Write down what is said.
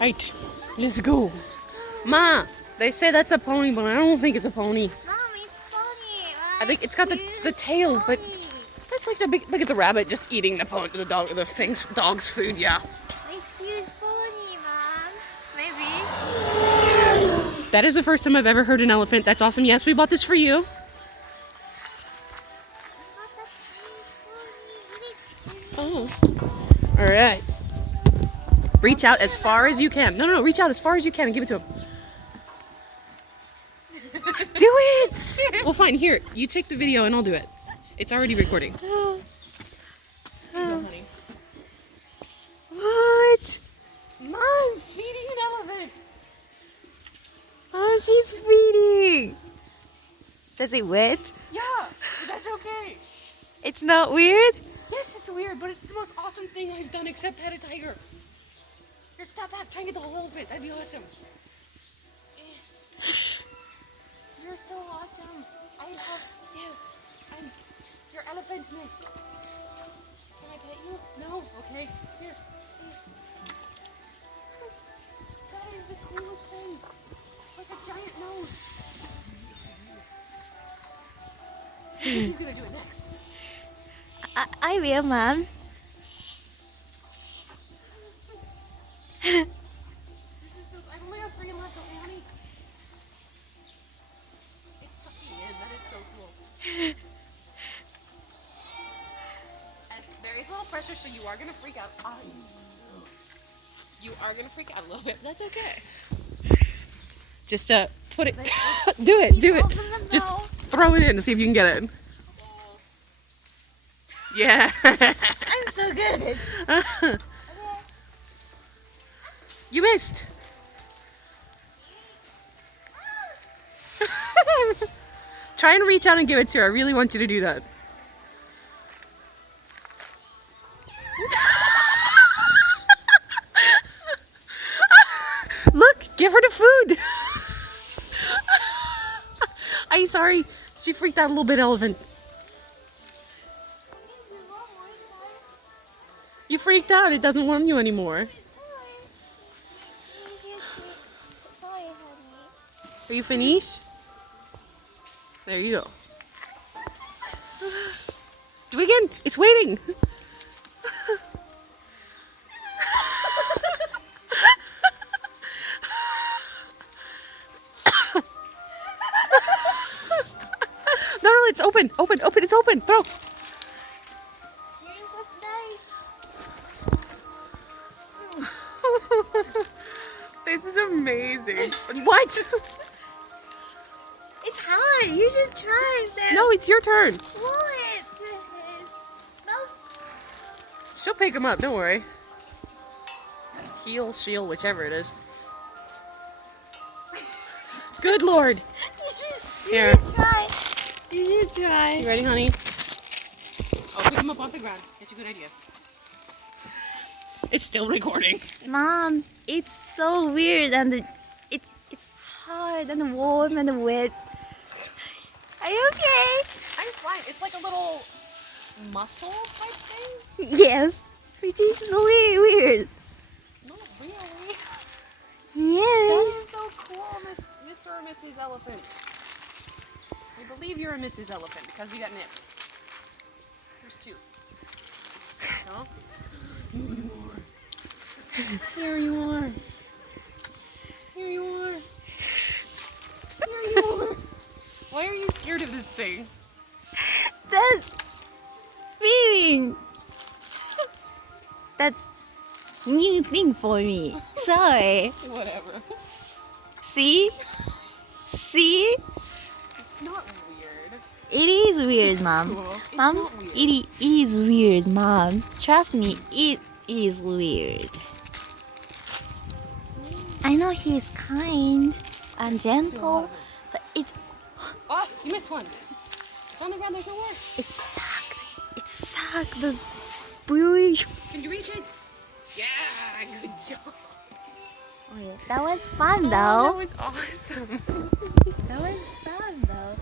Right, let's go. Ma, they say that's a pony, but I don't think it's a pony. Mom, it's funny. I think it's got the tail, but that's like the big. Look at the rabbit just eating the dog's food. Yeah. It's huge pony, Mom. Maybe. That is the first time I've ever heard an elephant. That's awesome. Yes, we bought this for you. Oh. All right. Reach out as far as you can. No. Reach out as far as you can and give it to him. Do it! Well, fine. Here, you take the video and I'll do it. It's already recording. Go, honey. What? Mom, feeding an elephant. Oh, she's feeding. Does it wet? Yeah, but that's okay. It's not weird? Yes, it's weird, but it's the most awesome thing I've done except pet a tiger. Here, stop back. Try and get the whole elephant. That'd be awesome. You're so awesome. I love you. I'm your elephant's nice. Can I pet you? No? Okay. Here. That is the coolest thing. Like a giant nose. He's gonna do it next. I will, Mom. I only have 3 left, okay, honey? It's sucking in. That is so cool. And there is a little pressure, so you are gonna freak out. You are gonna freak out a little bit, but that's okay. Just put it. Do it. Just throw it in to see if you can get it. Yeah. I'm so good. You missed. Try and reach out and give it to her. I really want you to do that. Look, give her the food. I'm sorry. She freaked out a little bit, elephant. You freaked out. It doesn't want you anymore. Are you finished? There you go. Do it again. It's waiting. No, it's open. Open. It's open. Throw. This is amazing. What? It's hard. You should try instead. No, it's your turn. What? No. She'll pick him up. Don't worry. Heel, shield, whichever it is. Good Lord. Here. You should try. You ready, honey? I'll pick him up off the ground. That's a good idea. It's still recording. Mom, it's so weird and it's hard and warm and wet. Are you okay? I'm fine. It's like a little muscle type thing. Yes, which is really weird. Not really. Yes. That is so cool, Mr. or Mrs. Elephant. I believe you're a Mrs. Elephant because you got nips. There's 2. No? Here you are. Here you are. Here you are. Why are you scared of this thing? That's feeling. That's new thing for me. Sorry. Whatever. See? See? It's not weird. It is weird, Mom. Cool. It's Mom, not weird. it is weird, Mom. Trust me, it is weird. I know he's kind and gentle, but it's Oh, you missed one. It's on the ground. There's no more. it sucked. It sucked. The really. Can you reach it? Yeah, good job. Oh, yeah. That was fun, Oh, that though. was awesome. That was fun, though.